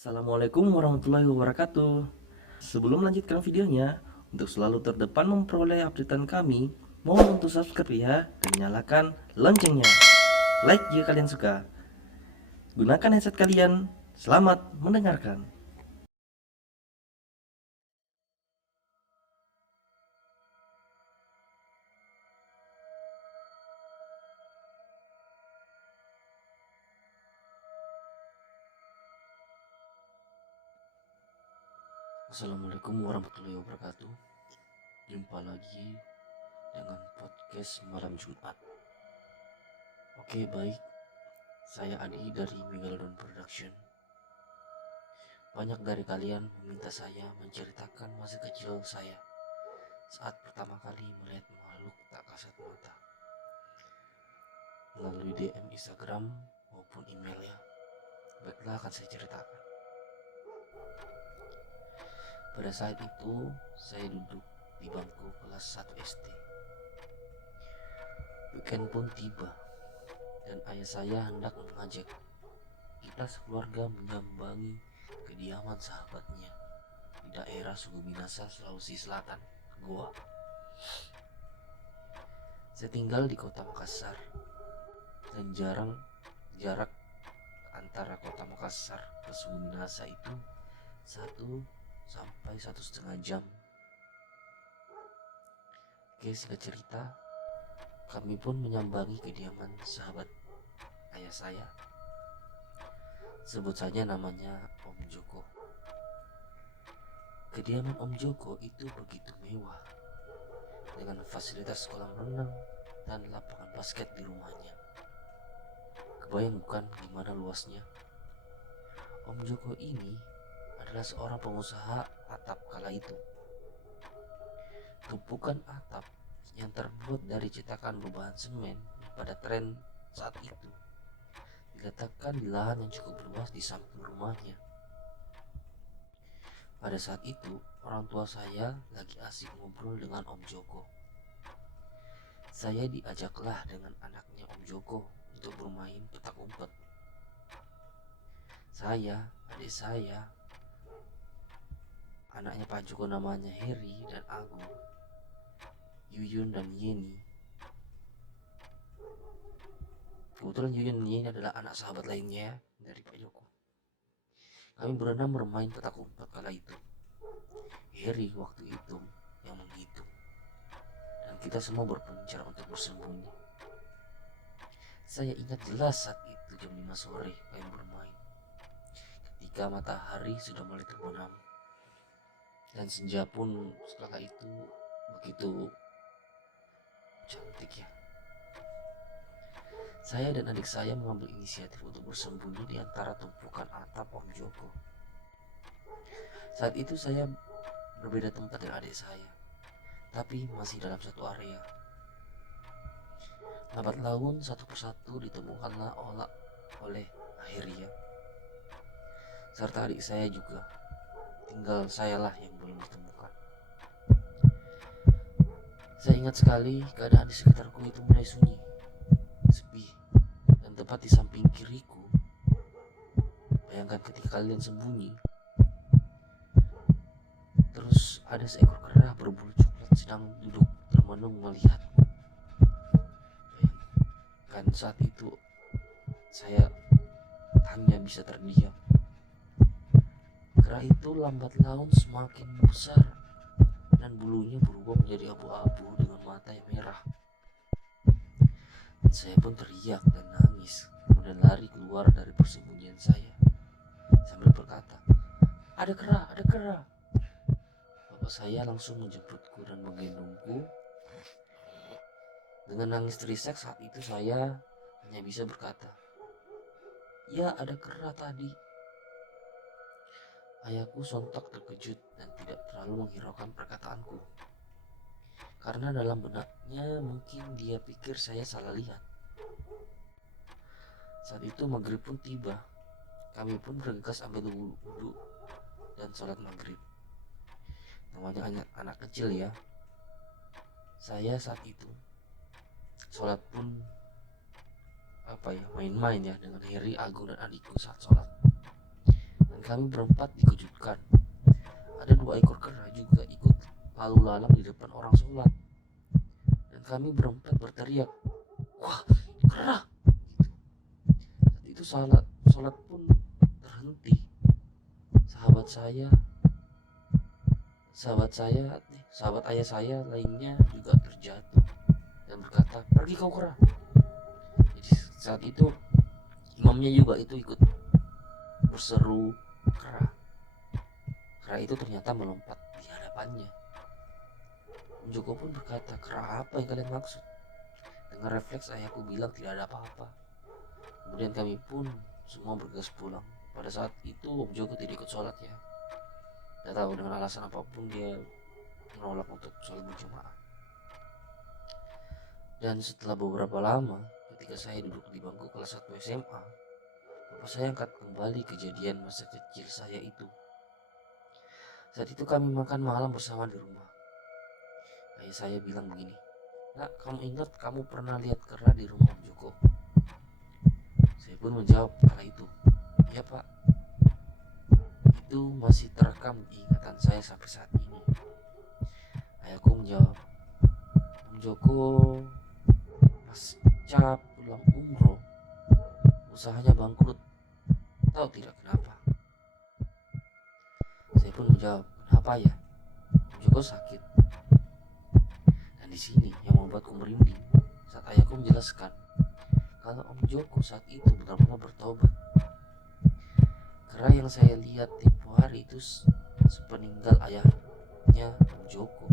Assalamualaikum warahmatullahi wabarakatuh. Sebelum melanjutkan videonya, untuk selalu terdepan memperoleh updatean kami, mohon untuk subscribe ya dan nyalakan loncengnya. Like jika kalian suka. Gunakan headset kalian. Selamat mendengarkan. Assalamualaikum warahmatullahi wabarakatuh. Jumpa lagi dengan podcast malam Jumat. Oke, baik. Saya Adi dari Megalodon Production. Banyak dari kalian meminta saya menceritakan masa kecil saya saat pertama kali melihat makhluk tak kasat mata melalui DM Instagram maupun email ya. Baiklah, akan saya ceritakan. Pada saat itu saya duduk di bangku kelas 1 SD. Weekend pun tiba dan ayah saya hendak mengajak kita sekeluarga menyambangi kediaman sahabatnya di daerah Suguminasa, Sulawesi Selatan, Goa. Saya tinggal di kota Makassar dan jarak antara kota Makassar ke Suguminasa itu 1 sampai 1,5 jam. Oke, singkat cerita, kami pun menyambangi kediaman sahabat ayah saya. Sebut saja namanya Om Joko. Kediaman Om Joko itu begitu mewah, dengan fasilitas kolam renang dan lapangan basket di rumahnya. Kebayang bukan gimana luasnya? Om Joko ini adalah seorang pengusaha atap kala itu. Tumpukan atap yang terbuat dari cetakan berbahan semen pada tren saat itu diletakkan di lahan yang cukup luas di samping rumahnya. Pada saat itu, orang tua saya lagi asik ngobrol dengan Om Joko. Saya diajaklah dengan anaknya Om Joko untuk bermain petak umpet. Saya, adik saya, anaknya Pak Joko namanya Heri dan Agung, Yuyun dan Yeni. Kebetulan Yuyun dan Yeni adalah anak sahabat lainnya dari Pak Joko. Kami berenam bermain petak umpet kala itu. Heri waktu itu yang menghitung, dan kita semua berpencar untuk bersembunyi. Saya ingat jelas saat itu jam 5 sore kami bermain, ketika matahari sudah mulai terbenam, dan senja pun setelah itu begitu cantik ya. Saya dan adik saya mengambil inisiatif untuk bersembunyi di antara tumpukan atap Om Joko. Saat itu saya berbeda tempat dengan adik saya, tapi masih dalam satu area. Lambat laun satu persatu ditemukanlah oleh Ahiria serta adik saya juga. Tinggal sayalah yang belum ditemukan. Saya ingat sekali keadaan di sekitarku itu mulai sunyi, sepi, dan tepat di samping kiriku. Bayangkan ketika kalian sembunyi, terus ada seekor kera berbulu coklat sedang duduk termenung melihat. Bayangkan saat itu saya hanya bisa terdiam. Kera itu lambat laun semakin besar dan bulunya berubah menjadi abu-abu dengan mata yang merah. Dan saya pun teriak dan nangis, kemudian lari keluar dari persembunyian saya sambil berkata, "Ada kera, ada kera." Bapak saya langsung menjemputku dan menggendongku. Dengan nangis terisak saat itu saya hanya bisa berkata, "Ya, ada kera tadi." Ayahku sontak terkejut dan tidak terlalu menghiraukan perkataanku, karena dalam benaknya mungkin dia pikir saya salah lihat. Saat itu maghrib pun tiba. Kami pun bergegas ambil wudhu dan sholat maghrib. Namanya anak kecil ya. Saya saat itu sholat pun main-main ya dengan Heri, Agung dan adikku saat sholat. Dan dan kami berempat dikejutkan. Ada 2 ekor kera juga ikut lalu lalang di depan orang sholat, dan kami berempat berteriak, "Wah, kera!" Saat itu sholat pun terhenti. Sahabat saya, sahabat ayah saya lainnya juga terjatuh dan berkata, "Pergi kau kera." Jadi saat itu imamnya juga itu ikut berseru kera. Kera itu ternyata melompat di hadapannya. Om Joko pun berkata, "Kera apa yang kalian maksud?" Dengan refleks ayahku bilang tidak ada apa-apa. Kemudian kami pun semua bergegas pulang. Pada saat itu Om Joko tidak ikut sholat ya. Tidak tahu dengan alasan apapun dia menolak untuk sholat berjamaah. Dan setelah beberapa lama, ketika saya duduk di bangku kelas 1 SMA, bapak saya angkat kembali kejadian masa kecil saya itu. Saat itu kami makan malam bersama di rumah. Ayah saya bilang begini, "Nak, kamu ingat kamu pernah lihat kera di rumah Om Joko?" Saya pun menjawab kala itu, "Iya Pak." Itu masih terekam di ingatan saya sampai saat ini. Ayahku menjawab, "Om Joko pasca pulang umroh, usahanya bangkrut. Tahu tidak kenapa?" Saya pun menjawab, "Kenapa ya?" "Om Joko sakit." Dan di sini yang membuatku merinding saat ayahku menjelaskan kalau Om Joko saat itu benar-benar bertobat. Kera yang saya lihat tempo hari itu sepeninggal ayahnya Om Joko,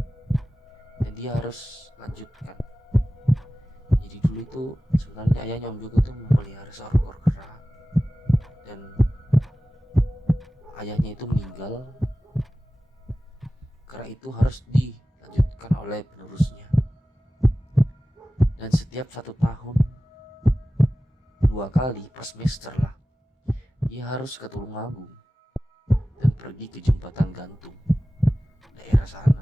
dan dia harus lanjutkan. Jadi dulu itu sebenarnya ayahnya Om Joko itu memelihara seekor kera, dan ayahnya itu meninggal. Kera itu harus dilanjutkan oleh penerusnya, dan setiap 1 tahun 2 kali per semester lah ia harus ke Tulungagung dan pergi ke jembatan gantung daerah sana,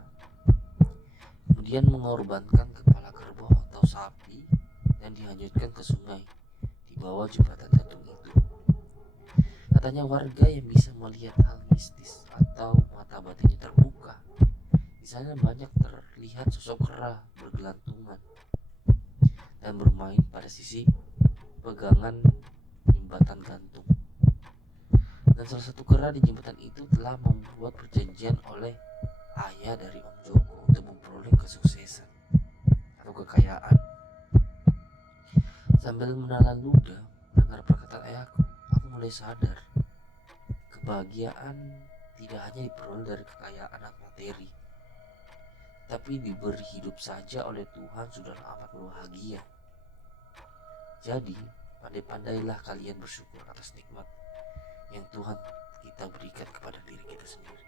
kemudian mengorbankan kepala kerbau atau sapi dan dilanjutkan ke sungai di bawah jembatan gantung itu. Katanya warga yang bisa melihat hal mistis atau mata batinnya terbuka, di sana banyak terlihat sosok kera bergelantungan dan bermain pada sisi pegangan jembatan gantung. Dan salah satu kera di jembatan itu telah membuat perjanjian oleh ayah dari Om Joko untuk memperoleh kesuksesan atau kekayaan. Sambil menelan ludah mendengar perkataan ayahku, aku mulai sadar kebahagiaan tidak hanya diperoleh dari kekayaan dan materi, tapi diberi hidup saja oleh Tuhan sudahlah amat berbahagia. Jadi pandai-pandailah kalian bersyukur atas nikmat yang Tuhan kita berikan kepada diri kita sendiri.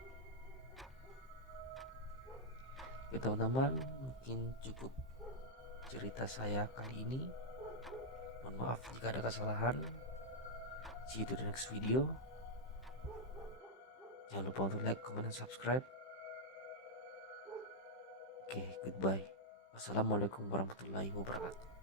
Ya teman-teman, mungkin cukup cerita saya kali ini. Mohon maaf jika ada kesalahan. See you to the next video. Jangan lupa untuk like, comment, dan subscribe. Oke, goodbye. Wassalamualaikum warahmatullahi wabarakatuh.